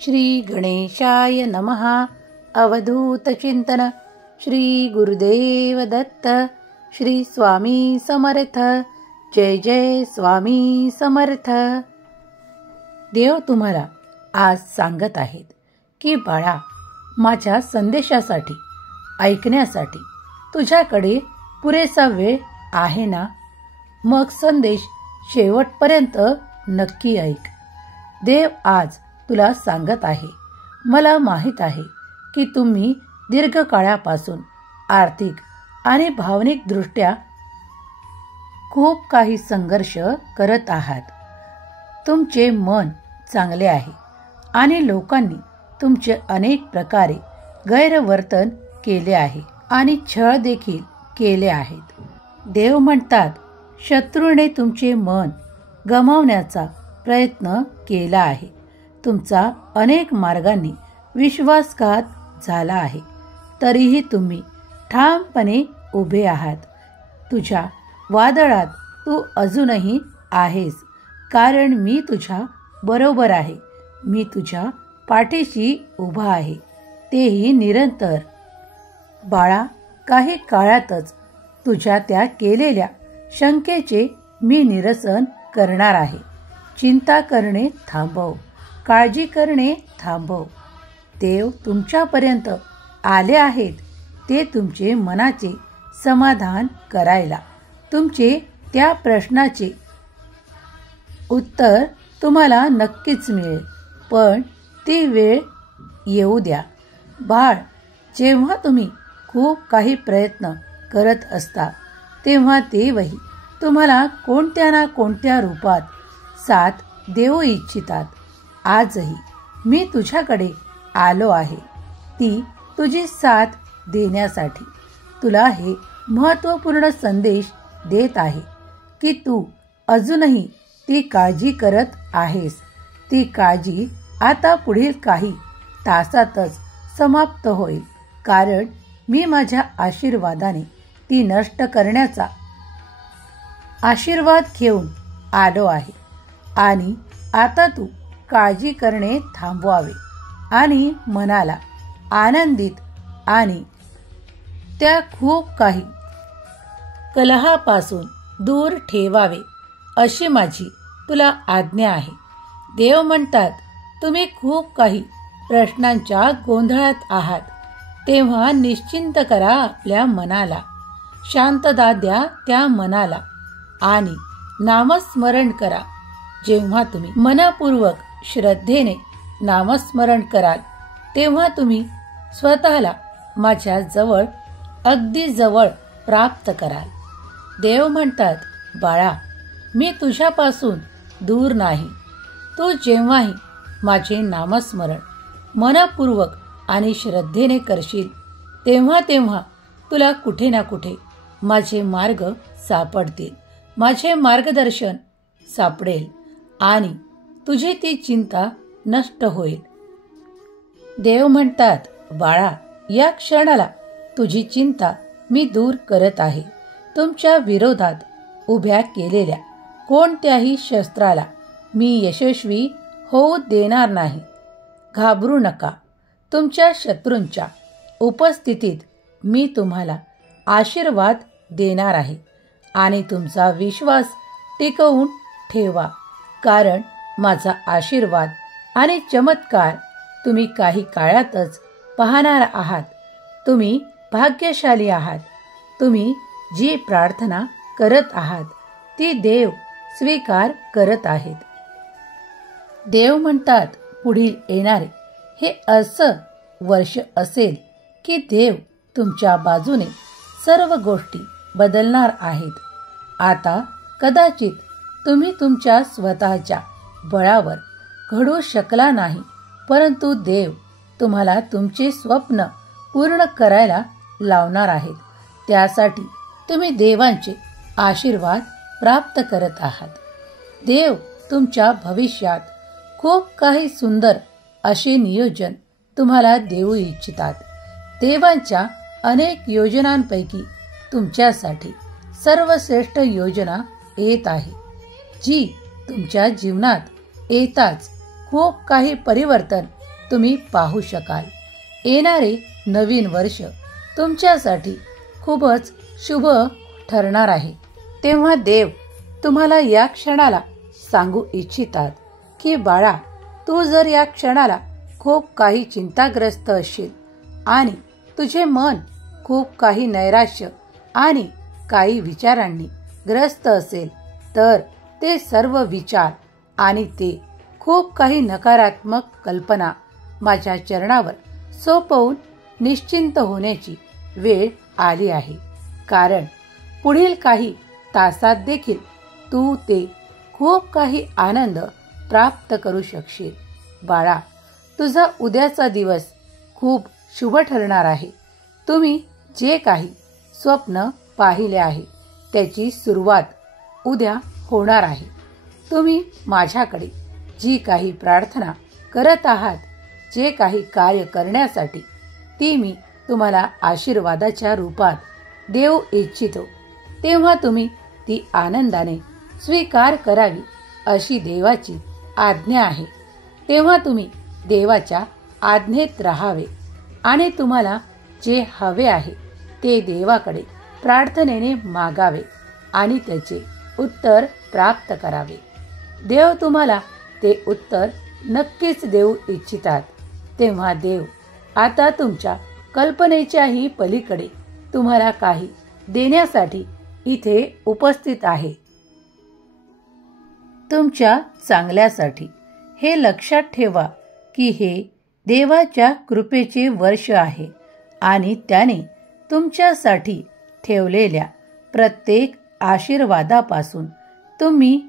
श्री गणेशाय नमः. अवधूत चिंतन. श्री गुरुदेव दत्त. श्री स्वामी समर्थ. जय जय स्वामी समर्थ. देव तुम्हाला आज सांगत आहेत की बाळा, माझ्या संदेशासाठी ऐकण्यासाठी तुझ्याकडे पुरेसा वेळ आहे ना? मग संदेश शेवटपर्यंत नक्की ऐक. देव आज तुला सांगत आहे, मला माहीत आहे की तुम्ही दीर्घकाळापासून आर्थिक आणि भावनिक दृष्ट्या खूप काही संघर्ष करत आहात. तुमचे मन चांगले आहे आणि लोकांनी तुमचे अनेक प्रकारे गैरवर्तन केले आहे आणि छळ देखील केले आहेत. देव म्हणतात, शत्रूने तुमचे मन गमावण्याचा प्रयत्न केला आहे. तुमचा अनेक मार्गांनी विश्वासघात झाला आहे, तरीही तुम्ही ठामपणे उभे आहात. तुझ्या वादळात तू अजूनही आहेस, कारण मी तुझ्या बरोबर आहे. मी तुझ्या पाठीशी उभा आहे, तेही निरंतर. बाळा, काही काळातच तुझ्या त्या केलेल्या शंकेचे मी निरसन करणार आहे. चिंता करणे थांबव, काळजी करणे थांबव. देव तुमच्यापर्यंत आले आहेत ते तुमचे मनाचे समाधान करायला. तुमचे त्या प्रश्नाचे उत्तर तुम्हाला नक्कीच मिळेल, पण ती वेळ येऊ द्या. बाळ, जेव्हा तुम्ही खूप काही प्रयत्न करत असता तेव्हा देवही तुम्हाला कोणत्या ना कोणत्या रूपात साथ देऊ इच्छितात. आजही मी तुझ्याकडे आलो आहे, ती तुझी साथ देण्यासाठी. तुला हे महत्त्वपूर्ण संदेश देत आहे की तू अजूनही ती काळजी करत आहेस. ती काळजी आता पुढील काही तासातच समाप्त होईल, कारण मी माझ्या आशीर्वादाने ती नष्ट करण्याचा आशीर्वाद घेऊन आलो आहे. आणि आता तू काळजी करणे थांबवावे आणि मनाला आनंदित आणि त्या खूप काही कलहापासून दूर ठेवावे, अशी माझी तुला आज्ञा आहे. देव म्हणतात, तुम्ही खूप काही प्रश्नांच्या गोंधळात आहात, तेव्हा निश्चिंत करा आपल्या मनाला, शांतता द्या त्या मनाला आणि नामस्मरण करा. जेव्हा तुम्ही मनपूर्वक श्रद्धेने नामस्मरण कराल तेव्हा तुम्ही स्वतःला माझ्या जवळ, अगदी जवळ प्राप्त कराल. देव म्हणतात, बाळा, मी तुझ्यापासून दूर नाही. तू जेव्हाही माझे नामस्मरण मनपूर्वक आणि श्रद्धेने करशील तेव्हा तेव्हा तुला कुठे ना कुठे माझे मार्ग सापडतील, माझे मार्गदर्शन सापडेल आणि तुझी ती चिंता नष्ट होईल. देव म्हणतात, बाळा, या क्षणाला तुझी चिंता मी दूर करत आहे. तुमच्या विरोधात उभ्या केलेल्या कोणत्याही शस्त्राला मी यशस्वी होऊ देणार नाही. घाबरू नका. तुमच्या शत्रूंच्या उपस्थितीत मी तुम्हाला आशीर्वाद देणार आहे आणि तुमचा विश्वास टिकवून ठेवा, कारण माझा आशीर्वाद आणि चमत्कार तुम्ही काही काळातच पाहणार आहात. तुम्ही भाग्यशाली आहात. तुम्ही जी प्रार्थना करत आहात ती देव स्वीकार करत आहेत. देव म्हणतात, पुढील येणारे हे असं वर्ष असेल की देव तुमच्या बाजूने सर्व गोष्टी बदलणार आहेत. आता कदाचित तुम्ही तुमच्या स्वतःच्या बळावर घडू शकला नाही, परंतु देव तुम्हाला तुमचे स्वप्न पूर्ण करायला लावणार आहेत. त्यासाठी तुम्ही देवांचे आशीर्वाद प्राप्त करत आहात. देव तुमच्या भविष्यात खूप काही सुंदर असे नियोजन तुम्हाला देऊ इच्छितात. देवांच्या अनेक योजनांपैकी तुमच्यासाठी सर्वश्रेष्ठ योजना येत आहे, जी तुमच्या जीवनात येताच खूप काही परिवर्तन तुम्ही पाहू शकाल. येणारे नवीन वर्ष तुमच्यासाठी खूपच शुभ ठरणार आहे. तेव्हा देव तुम्हाला या क्षणाला सांगू इच्छितात की बाळा, तू जर या क्षणाला खूप काही चिंताग्रस्त असशील आणि तुझे मन खूप काही नैराश्य आणि काही विचारांनी ग्रस्त असेल, तर ते सर्व विचार आणि ते खूप काही नकारात्मक कल्पना माझ्या चरणावर सोपवून निश्चिंत होण्याची वेळ आली आहे. कारण पुढील काही तासात देखील तू ते खूप काही आनंद प्राप्त करू शकशील. बाळा, तुझा उद्याचा दिवस खूप शुभ ठरणार आहे. तुम्ही जे काही स्वप्न पाहिले आहे त्याची सुरुवात उद्या होणार आहे. तुम्ही माझ्याकडे जी काही प्रार्थना करत आहात, जे काही कार्य करण्यासाठी, ती मी तुम्हाला आशीर्वादाच्या रूपात देऊ इच्छितो. तेव्हा तुम्ही ती आनंदाने स्वीकार करावी अशी देवाची आज्ञा आहे. तेव्हा तुम्ही देवाच्या आज्ञेत राहावे आणि तुम्हाला जे हवे आहे ते देवाकडे प्रार्थनेने मागावे आणि त्याचे उत्तर प्राप्त करावे. देव तुम्हाला ते उत्तर नक्कीच देऊ इच्छितात. तेव्हा देव आता तुमच्या कल्पनेच्याही पलीकडे तुम्हाला काही देण्यासाठी इथे उपस्थित आहे. तुमच्या चांगल्यासाठी. हे लक्षात ठेवा की हे देवाच्या कृपेचे वर्ष आहे आणि त्याने तुमच्यासाठी ठेवलेल्या प्रत्येक आशीर्वादापासून तुम्ही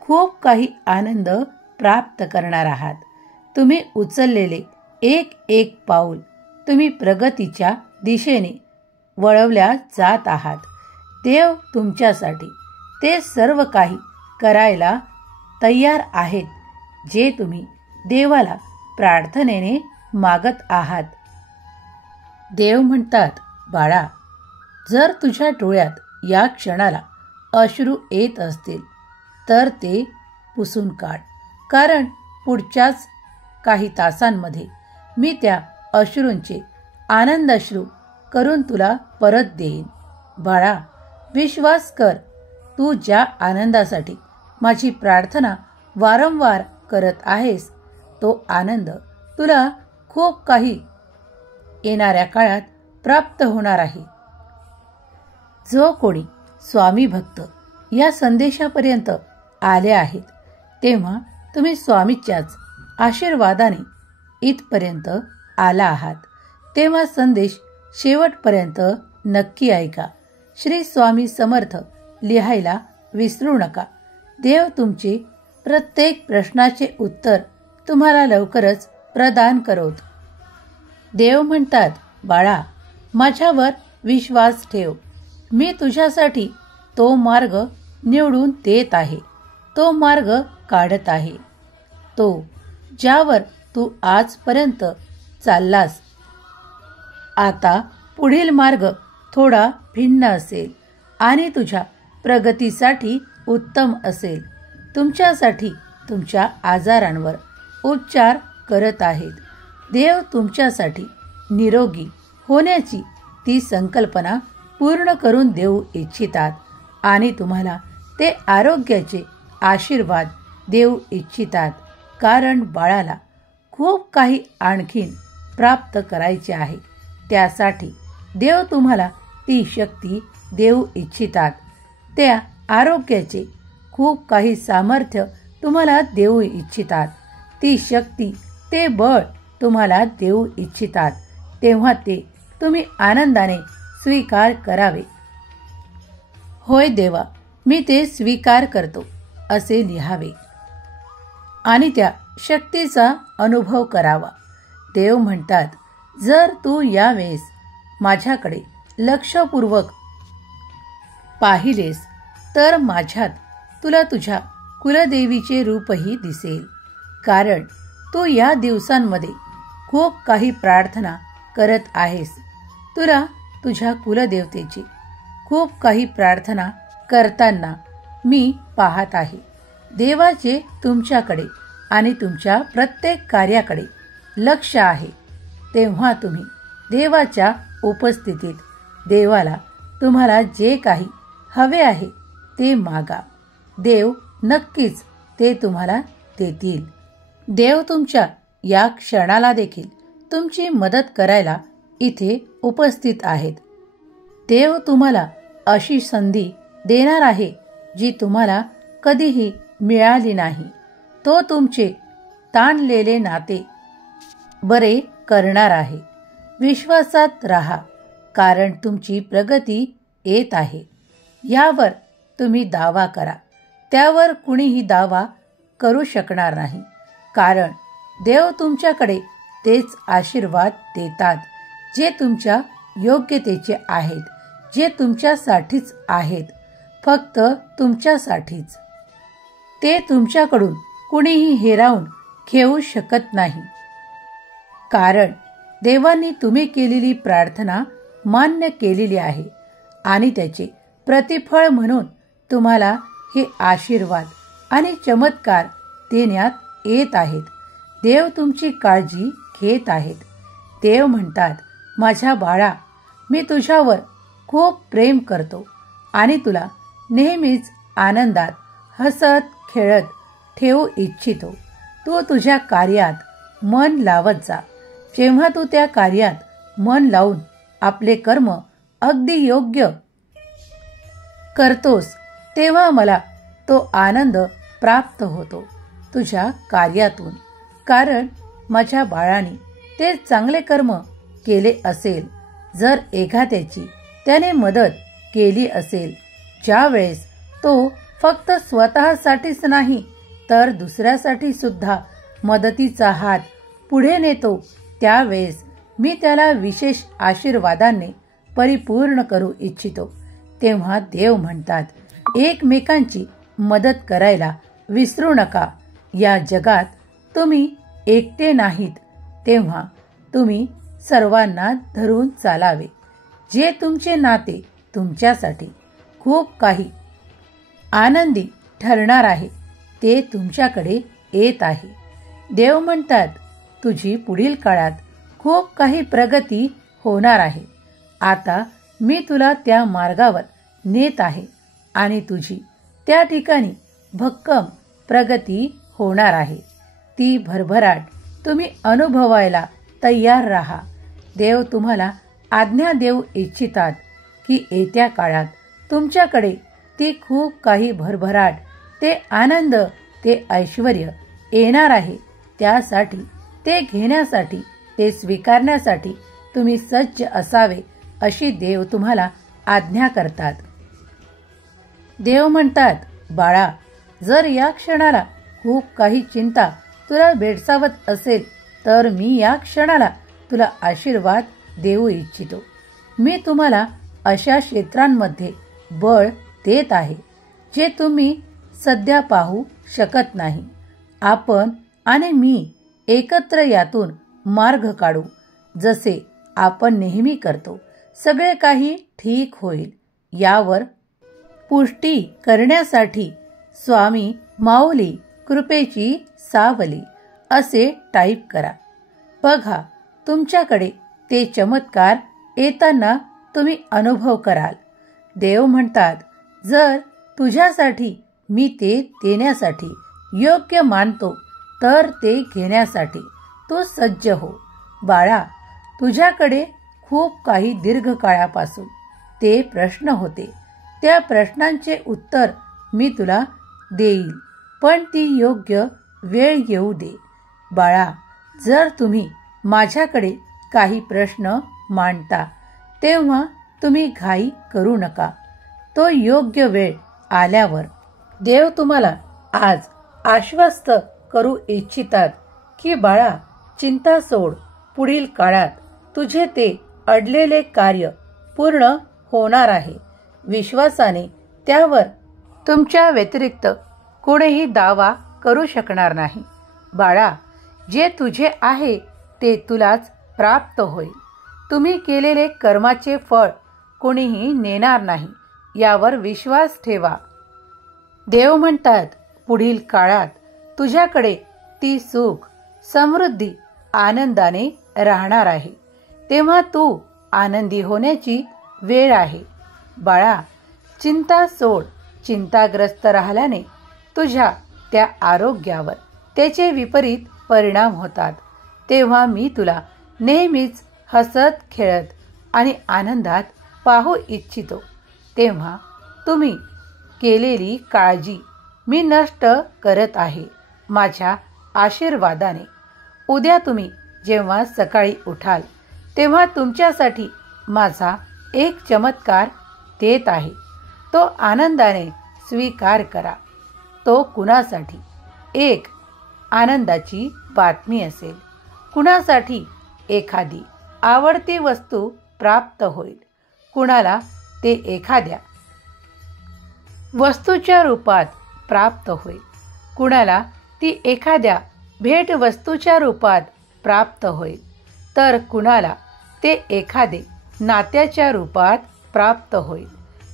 खूप काही आनंद प्राप्त करणार आहात. तुम्ही उचललेले एक एक पाऊल तुम्ही प्रगतीच्या दिशेने वळवल्या जात आहात. देव तुमच्यासाठी ते सर्व काही करायला तयार आहेत जे तुम्ही देवाला प्रार्थनेने मागत आहात. देव म्हणतात, बाळा, जर तुझ्या डोळ्यात या क्षणाला अश्रू येत असतील तर ते पुसून काढ. कारण पुढच्याच काही तासांमध्ये मी त्या अश्रूंचे आनंदाश्रू करून तुला परत देईन. बाळा, विश्वास कर. तू ज्या आनंदासाठी माझी प्रार्थना वारंवार करत आहेस, तो आनंद तुला खूप काही येणाऱ्या काळात प्राप्त होणार आहे. जो कोणी स्वामी भक्त या संदेशापर्यंत आले आहेत, तेव्हा तुम्ही स्वामीच्याच आशीर्वादाने इथपर्यंत आला आहात. तेव्हा संदेश शेवटपर्यंत नक्की ऐका. श्री स्वामी समर्थ लिहायला विसरू नका. देव तुमचे प्रत्येक प्रश्नाचे उत्तर तुम्हाला लवकरच प्रदान करोत. देव म्हणतात, बाळा, माझ्यावर विश्वास ठेव. मी तुझ्यासाठी तो मार्ग निवडून देत आहे. तो मार्ग काढत आहे. तो ज्यावर तू आजपर्यंत चाललास. आता पुढील मार्ग थोडा भिन्न असेल आणि तुझ्या प्रगतीसाठी उत्तम असेल. तुमच्यासाठी तुमच्या आजारांवर उपचार करत आहेत. देव तुमच्यासाठी निरोगी होण्याची ती संकल्पना पूर्ण करून देऊ इच्छितात आणि तुम्हाला ते आरोग्याचे आशीर्वाद देऊ इच्छितात. कारण बाळाला खूप काही आणखीन प्राप्त करायचे आहे. त्यासाठी देव तुम्हाला ती शक्ती देऊ इच्छितात. त्या आरोग्याचे खूप काही सामर्थ्य तुम्हाला देऊ इच्छितात. ती शक्ती, ते बळ तुम्हाला देऊ इच्छितात. तेव्हा ते तुम्ही आनंदाने स्वीकार करावे. होय देवा, मी ते स्वीकार करतो असे लिहावे आणि त्या शक्तीचा अनुभव करावा. देव म्हणतात, जर तू यावेळेस माझ्याकडे लक्षपूर्वक पाहिलेस तर माझ्यात तुला तुझ्या कुलदेवीचे रूपही दिसेल. कारण तू या दिवसांमध्ये खूप काही प्रार्थना करत आहेस. तुला तुझ्या कुलदेवतेची खूप काही प्रार्थना करताना मी पाहत आहे. देवाचे तुमच्याकडे आणि तुमच्या प्रत्येक कार्याकडे लक्ष आहे, तेव्हा तुम्ही देवाच्या उपस्थितीत देवाला तुम्हाला जे काही हवे आहे ते मागा. देव नक्कीच ते तुम्हाला देतील. देव तुमच्या या क्षणाला देखील तुमची मदत करायला इथे उपस्थित आहेत. देव तुम्हाला अशी संधी देणार आहे जी तुम्हाला कधीही मिळाली नाही. तो तुमचे ताणलेले नाते बरे करणार आहे. विश्वासात राहा, कारण तुमची प्रगती येत आहे. यावर तुम्ही दावा करा. त्यावर कुणीही दावा करू शकणार नाही, कारण देव तुमच्याकडे तेच आशीर्वाद देतात जे तुमच्या योग्यतेचे आहेत, जे तुमच्यासाठीच आहेत, फक्त तुमच्यासाठीच. ते तुमच्याकडून कुणीही हिरावून घेऊ शकत नाही, कारण देवांनी तुम्ही केलेली प्रार्थना मान्य केलेली आहे आणि त्याचे प्रतिफळ म्हणून तुम्हाला हे आशीर्वाद आणि चमत्कार देण्यात येत आहेत. देव तुमची काळजी घेत आहेत. देव म्हणतात, माझ्या बाळा, मी तुझ्यावर खूप प्रेम करतो आणि तुला नेहमीच आनंदात हसत खेळत ठेवू इच्छितो. तू तुझ्या कार्यात मन लावत जा. जेव्हा तू त्या कार्यात मन लावून आपले कर्म अगदी योग्य करतोस, तेव्हा मला तो आनंद प्राप्त होतो तुझ्या कार्यातून. कारण माझ्या बाळाने ते चांगले कर्म केले असेल, जर एखाद्याची त्याने मदत केली असेल, ज्या वेळेस तो फक्त स्वतःसाठीच नाही तर दुसऱ्यासाठी सुद्धा मदतीचा हात पुढे नेतो, त्यावेळेस मी त्याला विशेष आशीर्वादाने परिपूर्ण करू इच्छितो. तेव्हा देव म्हणतात, एकमेकांची मदत करायला विसरू नका. या जगात तुम्ही एकटे नाहीत, तेव्हा तुम्ही सर्वांना धरून चालावे. जे तुमचे नाते तुमच्यासाठी खूप काही आनंदी ठरणार आहे ते तुमच्याकडे येत आहे. देव म्हणतात, तुझी पुढील काळात खूप काही प्रगती होणार आहे. आता मी तुला त्या मार्गावर नेत आहे आणि तुझी त्या ठिकाणी भक्कम प्रगती होणार आहे. ती भरभराट तुम्ही अनुभवायला तयार राहा. देव तुम्हाला आज्ञा देऊ इच्छितात की येत्या काळात तुमच्याकडे ती खूप काही भरभराट, ते आनंद, ते ऐश्वर येणार आहे. त्यासाठी, ते घेण्यासाठी, ते स्वीकारण्यासाठी तुम्ही सज्ज असावे अशी देव तुम्हाला आज्ञा करतात. देव म्हणतात, बाळा, जर या क्षणाला खूप काही चिंता तुला भेडसावत असेल तर मी या क्षणाला तुला आशीर्वाद देऊ इच्छितो. मी तुम्हाला अशा क्षेत्रांमध्ये बळ देत आहे जे तुम्ही सध्या पाहू शकत नाही. आपण आणि मी एकत्र यातून मार्ग काढू, जसे आपण नेहमी करतो. सगळे काही ठीक होईल. यावर पुष्टी करण्यासाठी स्वामी माऊली कृपेची सावली असे टाईप करा. बघा, तुमच्याकडे ते चमत्कार येताना तुम्ही अनुभव कराल. देव म्हणतात, जर तुझ्यासाठी मी ते देण्यासाठी योग्य मानतो तर ते घेण्यासाठी तू सज्ज हो. बाळा, तुझ्याकडे खूप काही दीर्घकाळापासून ते प्रश्न होते. त्या प्रश्नांचे उत्तर मी तुला देईल, पण ती योग्य वेळ येऊ दे. बाळा, जर तुम्ही माझ्याकडे काही प्रश्न मांडता तेव्हा तुम्ही घाई करू नका. तो योग्य वेळ आल्यावर देव तुम्हाला आज आश्वस्त करू इच्छितात की बाळा, चिंता सोड. पुढील काळात तुझे ते अडलेले कार्य पूर्ण होणार आहे. विश्वासाने त्यावर तुमच्या व्यतिरिक्त कोणीही दावा करू शकणार नाही. बाळा, जे तुझे आहे ते तुलाच प्राप्त होईल. तुम्ही केलेले कर्माचे फळ कोणीही नेणार नाही, यावर विश्वास ठेवा. देव म्हणतात, पुढील काळात तुझ्याकडे ती सुख, समृद्धी आनंदाने राहणार आहे, तेव्हा तू आनंदी होण्याची वेळ आहे. बाळा, चिंता सोड. चिंताग्रस्त राहिल्याने तुझ्या त्या आरोग्यावर त्याचे विपरीत परिणाम होतात. तेव्हा मी तुला नेहमीच हसत खेळत आणि आनंदात पाहू इच्छितो. तेव्हा तुम्ही केलेली काळजी मी नष्ट करत आहे माझ्या आशीर्वादाने. उद्या तुम्ही जेव्हा सकाळी उठाल तेव्हा तुमच्यासाठी माझा एक चमत्कार देत आहे. तो आनंदाने स्वीकार करा. तो कुणासाठी एक आनंदाची बातमी असेल, कुणासाठी एखादी आवडती वस्तू प्राप्त होईल, कुणाला ते एखाद्या वस्तूच्या रूपात प्राप्त होईल, कुणाला ती एखाद्या भेटवस्तूच्या रूपात प्राप्त होईल, तर कुणाला ते एखादे नात्याच्या रूपात प्राप्त होईल,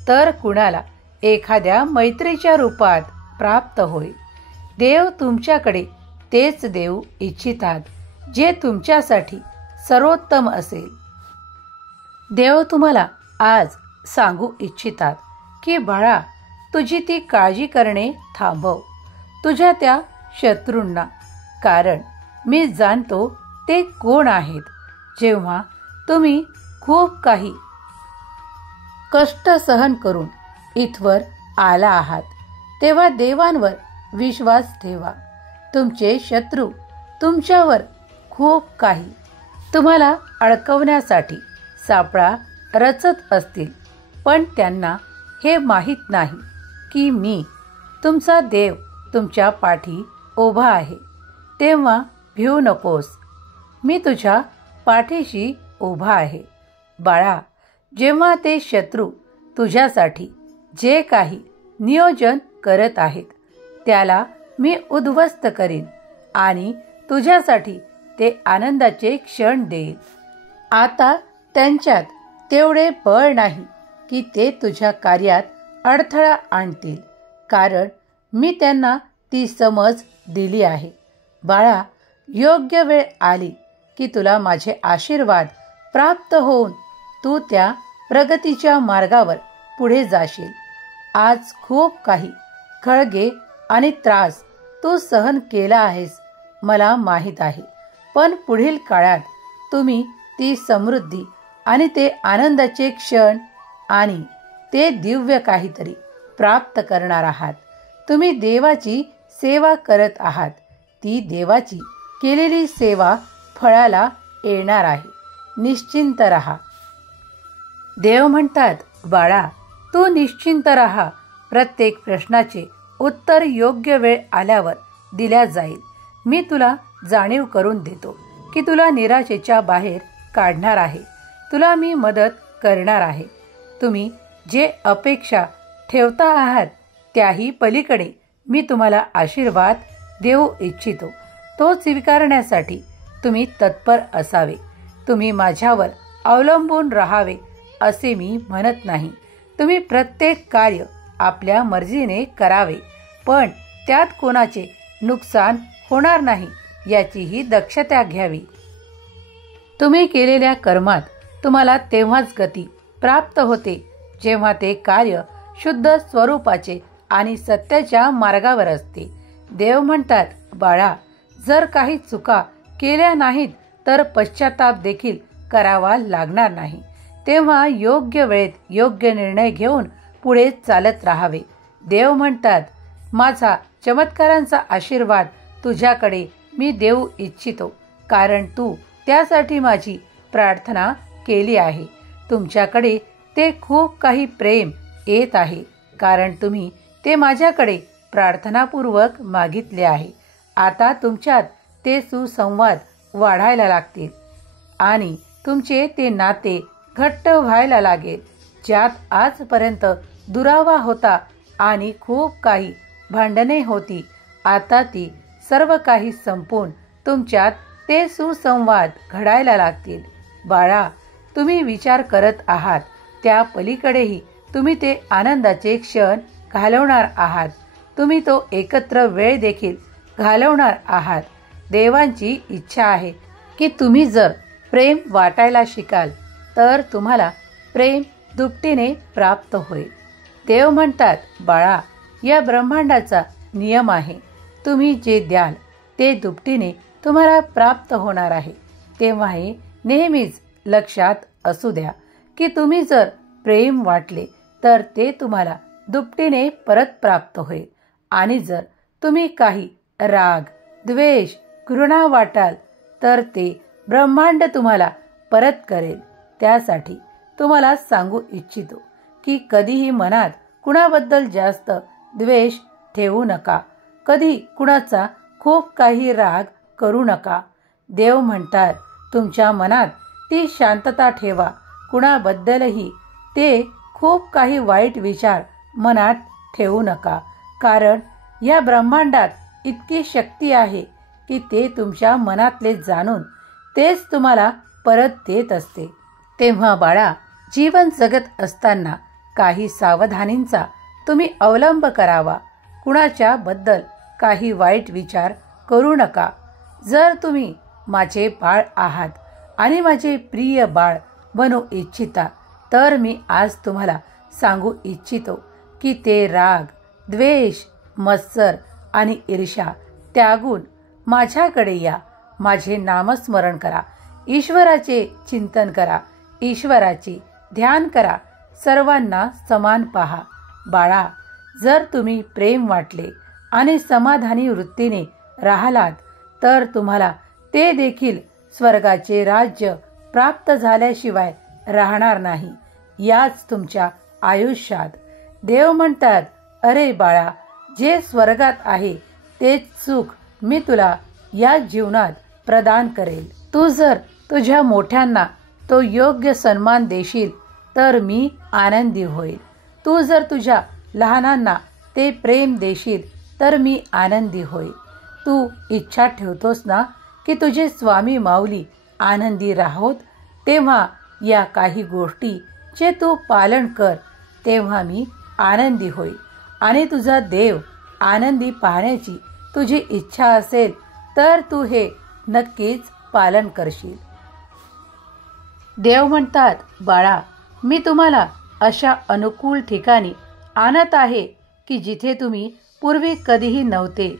तर कुणाला एखाद्या मैत्रीच्या रूपात प्राप्त होईल. देव तुमच्याकडे तेच देऊ इच्छितात जे तुमच्यासाठी सर्वोत्तम असेल. देव तुम्हाला आज सांगू इच्छितात की बाळा, तुझी ती काळजी करणे थांबव तुझ्या त्या शत्रूंना, कारण मी जाणतो ते कोण आहेत. जेव्हा तुम्ही खूप काही कष्ट सहन करून इथवर आला आहात तेव्हा देवांवर विश्वास ठेवा. तुमचे शत्रू तुमच्यावर खूप काही तुम्हाला अडकवण्यासाठी सापळा रचत असतील, पण त्यांना हे माहीत नाही की मी तुमचा देव तुमच्या पाठी उभा आहे. तेव्हा भिवू नकोस, मी तुझ्या पाठीशी उभा आहे. बाळा, जेव्हा ते शत्रू तुझ्यासाठी जे काही नियोजन करत आहेत त्याला मी उद्ध्वस्त करीन आणि तुझ्यासाठी ते आनंदाचे क्षण देईल. आता त्यांच्यात तेवढे बळ नाही की ते तुझ्या कार्यात अडथळा आणतील, कारण मी त्यांना ती समज दिली आहे. बाळा, योग्य वेळ आली की तुला माझे आशीर्वाद प्राप्त होऊन तू त्या प्रगतीच्या मार्गावर पुढे जाशील. आज खूप काही खळगे आणि त्रास तू सहन केला आहेस, मला माहीत आहे, पण पुढील काळात तुम्ही ती समृद्धी आणि ते आनंदाचे क्षण आणि ते दिव्य काहीतरी प्राप्त करणार आहात. तुम्ही देवाची सेवा करत आहात. ती देवाची केलेली सेवा फळाला येणार आहे. निश्चिंत रहा. देव म्हणतात, बाळा, तू निश्चिंत रहा. प्रत्येक प्रश्नाचे उत्तर योग्य वेळ आल्यावर दिल्या जाईल. मी तुला जाणीव करून देतो की तुला निराशेच्या बाहेर काढणार आहे. तुला मी मदत करणार आहे. तुम्ही जे अपेक्षा ठेवता आहात त्याही पलीकडे मी तुम्हाला आशीर्वाद देऊ इच्छितो. तो स्वीकारण्यासाठी तुम्ही तत्पर असावे. तुम्ही माझ्यावर अवलंबून राहावे असे मी म्हणत नाही. तुम्ही प्रत्येक कार्य आपल्या मर्जीने करावे, पण त्यात कोणाचे नुकसान होणार नाही याचीही दक्षता घ्यावी. तुम्ही केलेल्या कर्मात तुम्हाला तेव्हाच गती प्राप्त होते जेव्हा ते कार्य शुद्ध स्वरूपाचे आणि सत्याच्या मार्गावर असते. देव म्हणतात, बाळा, जर काही चुका केल्या नाहीत तर पश्चाताप देखील करावा लागणार नाही. तेव्हा योग्य वेळेत योग्य निर्णय घेऊन पुढे चालत राहावे. देव म्हणतात, माझा चमत्कारांचा आशीर्वाद तुझ्याकडे मी देऊ इच्छितो, कारण तू त्यासाठी माझी प्रार्थना केली आहे. तुमच्याकडे ते खूप काही प्रेम येत आहे, कारण तुम्ही ते माझ्याकडे प्रार्थनापूर्वक मागितले आहे. आता तुमच्यात ते सुसंवाद वाढायला लागतील आणि तुमचे ते नाते घट्ट व्हायला लागेल. ज्यात आजपर्यंत दुरावा होता आणि खूप काही भांडणे होती, आता ती सर्व काही संपून तुमच्यात ते सुसंवाद घडायला लागतील. बाळा, तुम्ही विचार करत आहात त्या पलीकडेही तुम्ही ते आनंदाचे क्षण घालवणार आहात. तुम्ही तो एकत्र वेळ देखील घालवणार आहात. देवांची इच्छा आहे की तुम्ही जर प्रेम वाटायला शिकाल तर तुम्हाला प्रेम दुपटीने प्राप्त होईल. देव म्हणतात, बाळा, या ब्रह्मांडाचा नियम आहे, तुम्ही जे द्याल ते दुपटीने तुम्हाला प्राप्त होणार आहे. तेव्हा हे नेहमीच लक्षात असू द्या की तुम्ही जर प्रेम वाटले तर ते तुम्हाला दुपटीने परत प्राप्त होईल. आणि जर तुम्ही काही राग, द्वेष, घृणा वाटाल तर ते ब्रह्मांड तुम्हाला परत करेल. त्यासाठी तुम्हाला सांगू इच्छितो की कधीही मनात कुणाबद्दल जास्त द्वेष ठेवू नका. कधी कुणाचा खूप काही राग करू नका. देव म्हणतात, तुमच्या मनात ती शांतता ठेवा. कुणाबद्दलही ते खूप काही वाईट विचार मनात ठेवू नका. कारण या ब्रह्मांडात इतकी शक्ती आहे की ते तुमच्या मनातले जाणून तेच तुम्हाला परत देत असते. तेव्हा बाळा, जीवन जगत असताना काही सावधानींचा तुम्ही अवलंब करावा. कुणाच्या बद्दल काही वाईट विचार करू नका. जर तुम्ही माझे बाळ आहात आणि माझे प्रिय बाळ बनू इच्छिता तर मी आज तुम्हाला सांगू इच्छितो की ते राग, द्वेष, मत्सर आणि ईर्ष्या त्यागून माझ्याकडे या. माझे नामस्मरण करा, ईश्वराचे चिंतन करा, ईश्वराचे ध्यान करा. सर्वांना समान पहा. बाळा, जर तुम्ही प्रेम वाटले आणि समाधानी वृत्तीने राहिलात तर तुम्हाला ते देखील स्वर्गाचे राज्य प्राप्त झाल्याशिवाय राहणार नाही. याच तुमच्या आयुष्यात देव म्हणतात, अरे बाळा, जे स्वर्गात आहे तेच सुख मी तुला या जीवनात प्रदान करेल. तू जर तुझ्या मोठ्यांना तो योग्य सन्मान देशील तर मी आनंदी होईल. तू जर तुझ्या लहानांना ते प्रेम देशील तर मी आनंदी होईल. तू इच्छा ठेवतोस ना की तुझे स्वामी माऊली आनंदी राहोत, तेव्हा या काही गोष्टी जे तू पालन कर, तेव्हा मी आनंदी होईल. आणि तुझा देव आनंदी पाहण्याची तुझी इच्छा असेल तर तू हे नक्कीच पालन करशील. देव म्हणतात, बाळा, मी तुम्हाला अशा अनुकूल ठिकाणी आणत आहे की जिथे तुम्ही पूर्वी कधीही नव्हते.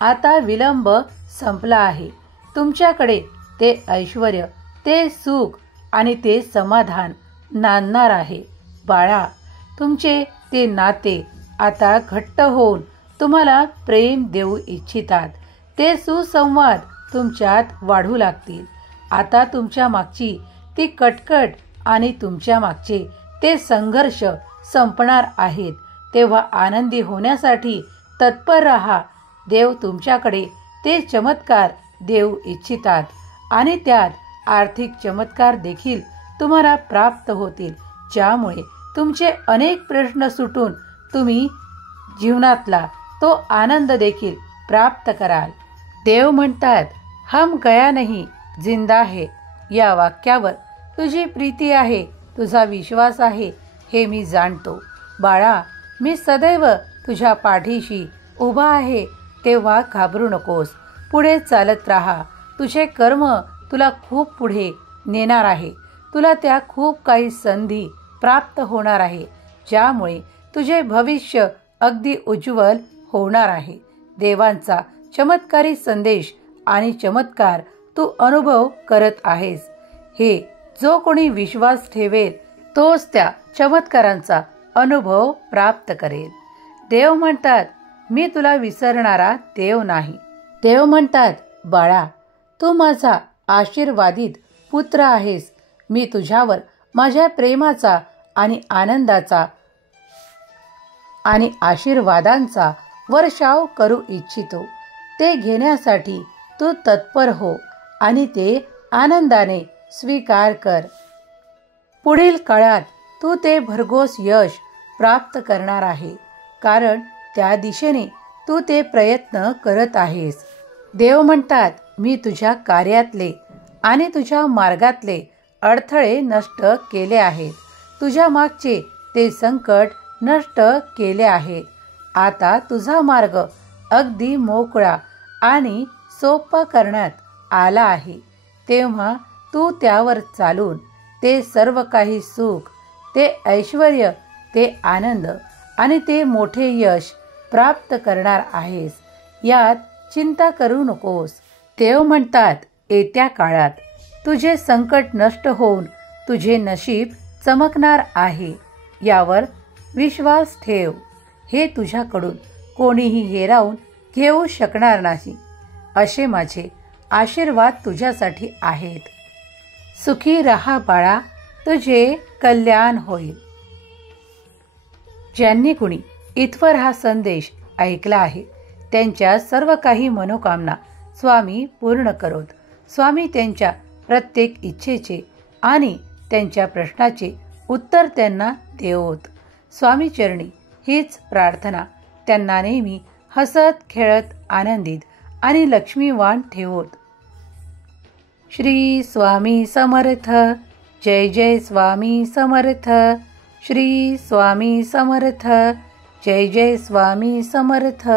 आता विलंब संपला आहे. तुमच्याकडे ते ऐश्वर्य, ते सुख आणि ते समाधान नांदणार आहे. बाळा, तुमचे ते नाते आता घट्ट होऊन तुम्हाला प्रेम देऊ इच्छितात. ते सुसंवाद तुमच्यात वाढू लागतील. आता तुमच्या मागची ती कटकट आणि तुमच्या मागचे ते संघर्ष संपणार आहेत. तेव्हा आनंदी होण्यासाठी तत्पर राहा. देव तुमच्याकडे ते चमत्कार देऊ इच्छितात आणि त्यात आर्थिक चमत्कार देखील तुम्हाला प्राप्त होतील, ज्यामुळे तुमचे अनेक प्रश्न सुटून तुम्ही जीवनातला तो आनंद देखील प्राप्त कराल. देव म्हणतात, हम गया नहीं जिंदा है. या वाक्यावर तुझी प्रीती आहे, तुझा विश्वास आहे हे मी जाणतो. बाळा, मी सदैव तुझ्या पाठीशी उभा आहे. तेव्हा घाबरू नकोस. पुढे चालत राहा. तुझे कर्म तुला खूप पुढे नेणार आहे. तुला त्या खूप काही संधी प्राप्त होणार आहे, ज्यामुळे तुझे भविष्य अगदी उज्ज्वल होणार आहे. देवांचा चमत्कारी संदेश आणि चमत्कार तू अनुभव करत आहेस. हे जो कोणी विश्वास ठेवेल तोच त्या चमत्कारांचा अनुभव प्राप्त करेल. देव म्हणतात, मी तुला विसरणारा देव नाही. देव म्हणतात, बाळा, तू माझा आशीर्वादित पुत्र आहेस. मी तुझ्यावर माझ्या प्रेमाचा आणि आनंदाचा आणि आशीर्वादांचा वर्षाव करू इच्छितो. ते घेण्यासाठी तू तत्पर हो आणि ते आनंदाने स्वीकार कर. पुढील काळात तू ते भरघोस यश प्राप्त करणार आहे, कारण त्या दिशेने तू ते प्रयत्न करत आहेस. देव म्हणतात, मी तुझ्या कार्यातले आणि तुझ्या मार्गातले अडथळे नष्ट केले आहेत. तुझ्या मागचे ते संकट नष्ट केले आहेत. आता तुझा मार्ग अगदी मोकळा आणि सोपा करण्यात आला आहे. तेव्हा तू त्यावर चालून ते सर्व काही सुख, ते ऐश्वर्य, ते आनंद आणि ते मोठे यश प्राप्त करणार आहेस. यात चिंता करू नकोस. देव म्हणतात, येत्या काळात तुझे संकट नष्ट होऊन तुझे नशीब चमकणार आहे. यावर विश्वास ठेव. हे तुझ्याकडून कोणीही हिरावून घेऊ शकणार नाही. असे माझे आशीर्वाद तुझ्यासाठी आहेत. सुखी राहा बाळा, तुझे कल्याण होईल. ज्यांनी कुणी इथवर हा संदेश ऐकला आहे त्यांच्या सर्व काही मनोकामना स्वामी पूर्ण करोत. स्वामी त्यांच्या प्रत्येक इच्छेचे आणि त्यांच्या प्रश्नाचे उत्तर त्यांना देवोत. स्वामी चरणी हीच प्रार्थना त्यांना नेहमी हसत खेळत आनंदित आणि लक्ष्मीवान ठेवोत. श्री स्वामी समर्थ. जय जय स्वामी समर्थ. श्री स्वामी समर्थ. जय जय स्वामी समर्थ.